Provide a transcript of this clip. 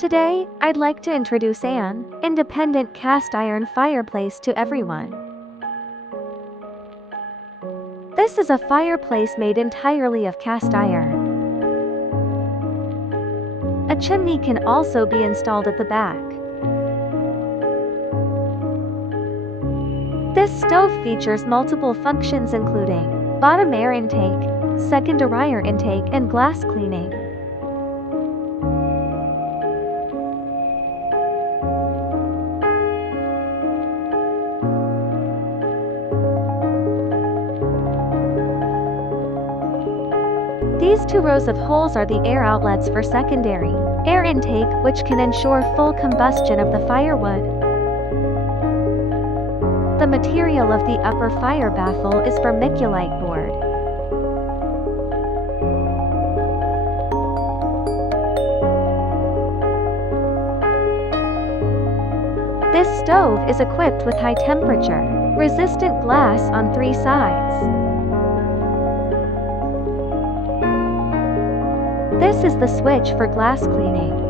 Today, I'd like to introduce an independent cast iron fireplace to everyone. This is a fireplace made entirely of cast iron. A chimney can also be installed at the back. This stove features multiple functions including bottom air intake, second air intake, and glass cleaning. These two rows of holes are the air outlets for secondary air intake, which can ensure full combustion of the firewood. The material of the upper fire baffle is vermiculite board. This stove is equipped with high temperature, resistant glass on 3 sides. This is the switch for glass cleaning.